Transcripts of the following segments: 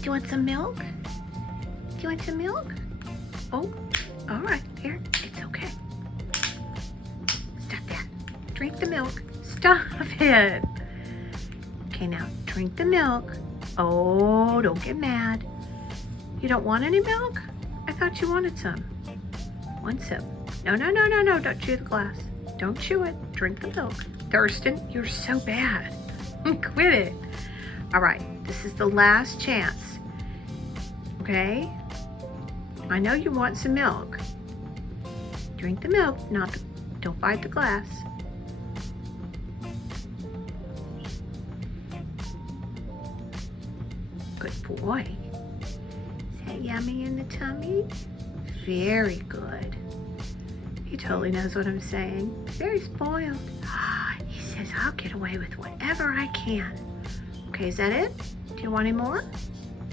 Do you want some milk? Do you want some milk? Oh, all right, here, it's okay. Stop that. Drink the milk. Stop it. Okay, now drink the milk. Oh, don't get mad. You don't want any milk? I thought you wanted some. One sip. No, no, no, no, no, don't chew the glass. Don't chew it. Drink the milk. Thurston, you're so bad. Quit it. All right, this is the last chance. Okay? I know you want some milk. Drink the milk, don't bite the glass. Good boy. Is that yummy in the tummy? Very good. He totally knows what I'm saying. Very spoiled. He says, I'll get away with whatever I can. Okay, is that it? Do you want any more?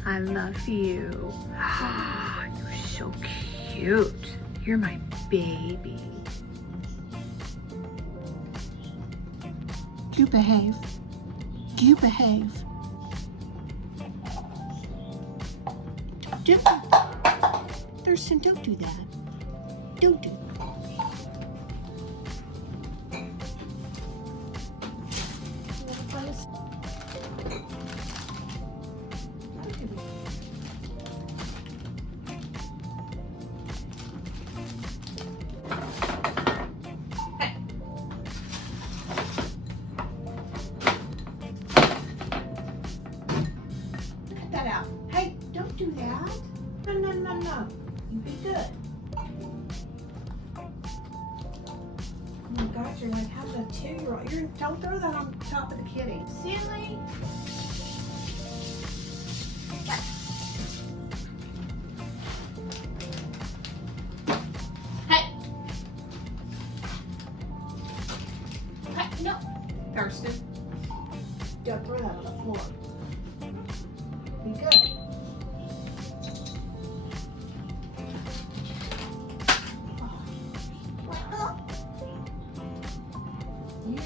I love you. You're so cute. You're my baby. You behave. You behave. Thurston, don't do that. Don't do that. Cut that out. Hey, don't do that. No, no, no, no. You be good. Oh my gosh, you're like having a 2-year-old. Don't throw that on top of the kitty. Silly. Hey. Hey, no. Thirston. Don't throw that on the floor. Be good.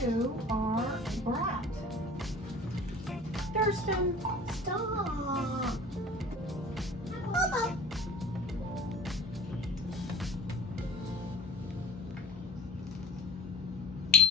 You are a brat. Thirston,